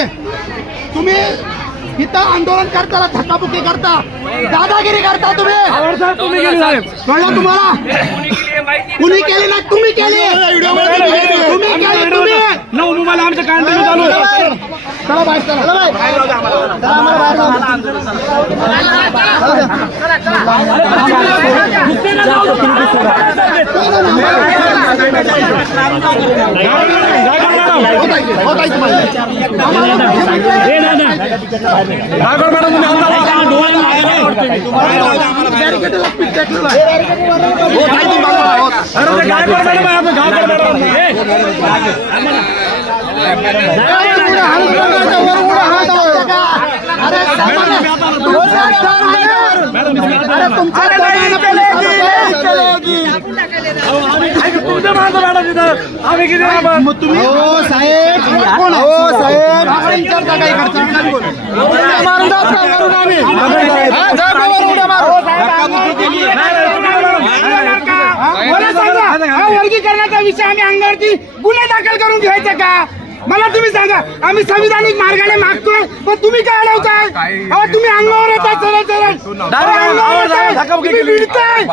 दे. तुम्ही इथं आंदोलन करताना धक्काबुक्की करता, दादागिरी करता तुम्ही. कळलं तुम्हाला? कुणी केली नाही, तुम्ही केली. तुम्ही केली, तुम्ही. आमच्या कांदे चालू चला बाहेर, चला वर्गीकरणाचा विषय आम्ही अंगावरती गुन्हे दाखल करून घ्यायचे का? मला तुम्ही सांगा. आम्ही संविधानिक मार्गाने मागतोय, पण तुम्ही काय अडवताय? तुम्ही अंगावर येताय, सरळ तुम्ही भिडताय.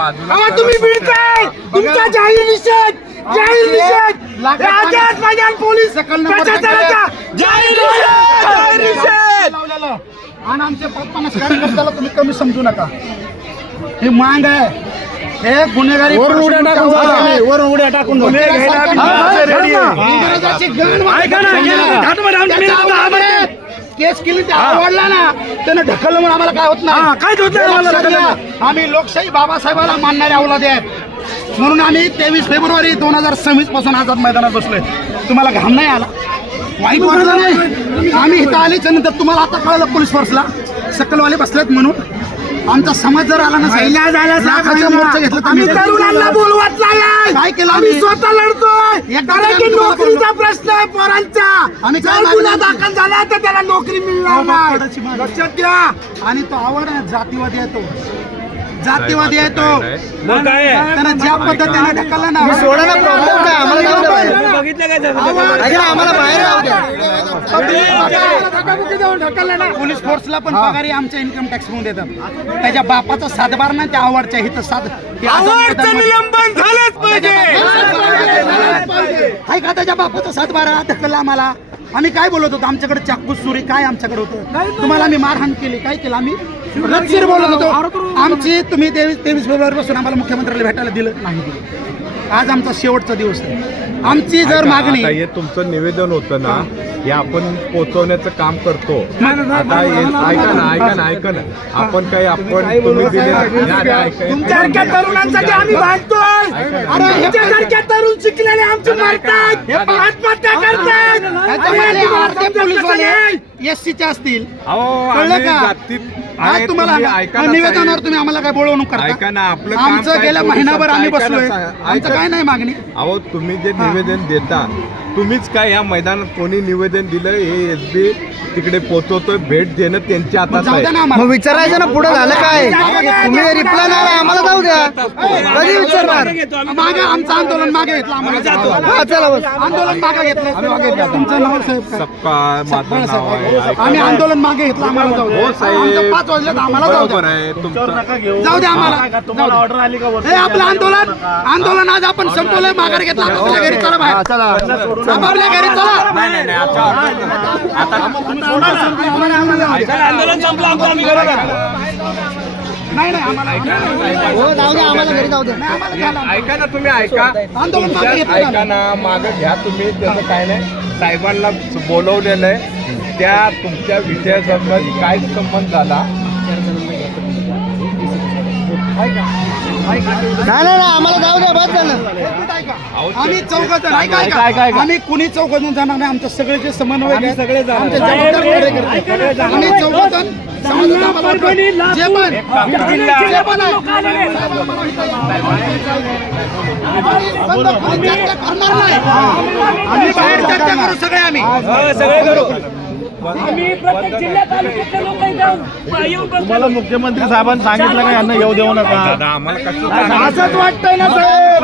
तुम्ही भिडताय. तुमचा जाहीर निषेध, जाहीर निषेध. आझाद मैदान पोलीस प्रशासनाचा जाहीर निषेध. आणि आमच्या 50 कार्यकर्त्याला तुम्ही कमी समजू नका. हे मांग आहे, हे गुन्हेगारी वरून उड्या टाकून केस केली ते आवडला ना, त्यानं ढकललं म्हणून आम्हाला काय होत नाही. आम्ही लोकशाही बाबासाहेबांना मानणारे अवलाद आहेत, म्हणून आम्ही 23 फेब्रुवारी 2026 पासून आझाद मैदानात बसलोय. तुम्हाला घाम नाही आला, वाईट वाटलं नाही? आम्ही इथं आल्याच्या नंतर तुम्हाला आता कळलं पोलीस फोर्सला सकलवाले बसलेत म्हणून. आमचा समाज जर आला नसेल, मोर्चा घेतला, आम्ही तरुणांना बोलवत नाही. काय केलं आम्ही स्वतः लढतोय, कारण की नोकरीचा प्रश्न आहे पोरांचा. आम्ही जर गुन्हा दाखल झाला तर त्याला नोकरी मिळणार नाही, लक्षात घ्या. आणि तो आवड जातीवादी आहे, तो जातीवादी आहे. तो त्यानं ज्या पद्धतीने ढकलला ना, पोलीस फोर्सला पण पगारी आमच्या इन्कम टॅक्स म्हणून देतात. त्याच्या बापाचा सातबार नाही, त्या आवडच्या हिथं निलंबन झालंच पाहिजे. आहे का त्याच्या बापाचा सातबारा ढकलला आम्हाला? आम्ही काय बोलत होतो? आमच्याकडे चाकू सुरी काय आमच्याकडे होतं? तुम्हाला आम्ही मारहाण केली, काय केलं? आम्ही रत्सीर बोलत होतो. आमची तुम्ही 23 फेब्रुवारी पासून आम्हाला मुख्यमंत्र्याला भेटायला दिलं नाही. आज आमचा शेवटचा दिवस आहे. आमची जर मागणी, हे तुमचं निवेदन होतं ना, हे आपण पोहोचवण्याचं काम करतो. आता ऐका ना, आपण काही तुम्ही दिले तुमच्यासारख्या तरुणांसाठी आम्ही भांडतोय. अरे तुमच्यासारख्या तरुण शिकलेले आमचे मारतात, आत्महत्या करतात. SC च्या असतील, कळलं का? तुम्हाला निवेदनावर तुम्ही आम्हाला काय बोलवणूक करता? ऐका ना, आपलं आमचं गेल्या महिनाभर आम्ही बसलोय, आमचं काय नाही मागणी. अहो, तुम्ही जे निवेदन देता, तुम्हीच काय या मैदानात कोणी निवेदन दिलं? हे SB तिकडे पोहोचवतोय, भेट देणं त्यांच्या हातात आहे. विचारायचं ना पुढे झालं काय? तुम्ही रिप्लाय नाही आम्हाला जाऊ द्या, कधी विचारणार? मागे आमचं आंदोलन मागे घेतलं आम्हाला. चला बस, आंदोलन मागे घेतलं. तुमचं नाव साहेब काय? सपकाळ माझं नाव आहे. आम्ही आंदोलन मागे घेतलं, आम्हाला जाऊ द्या. हो साहेब, आमचं 5 वाजले तर आम्हाला जाऊ बरोबर द्या. आहे तुमचं. जाऊ द्या आम्हाला. तुम्हाला ऑर्डर आली का? हे आपलं आंदोलन आज आपण संपवलंय, माघार घेतला. आपापल्या घरी चला बाहेर, आपापल्या घरी चला. आंदोलन संपलं आमचं, आम्ही घरात आलो. नाही आम्हाला घरी जाऊ द्या. ऐका ना, तुम्ही ऐका, आंदोलन मागे घेतलं. ऐका ना, मागं घ्या तुम्ही, त्याचं काय नाही. साहेबांना बोलवलेलं आहे, त्या तुमच्या विषयासंबंधी काय संबंध झाला? नाही आम्हाला जाऊ द्या, बस झालं. आम्ही 4 जण, आम्ही कुणी 4 जण जाणार नाही. आमच्या सगळ्याचे समन्वय आहे, सगळे आमचे जबाबदार कार्यकर्ते. आम्ही 4 जण समाजात आम्हाला जे पण करणार नाही. आम्ही बाहेर चर्चा करू, सगळे आम्ही सगळे करू. आम्ही प्रत्येक जिल्ह्यात तालुक्यातले लोक येऊन तुम्हाला मुख्यमंत्री साहेबांनी सांगितलं का यांना येऊ देऊ नका? आम्हाला कसं असंच वाटतंय ना साहेब.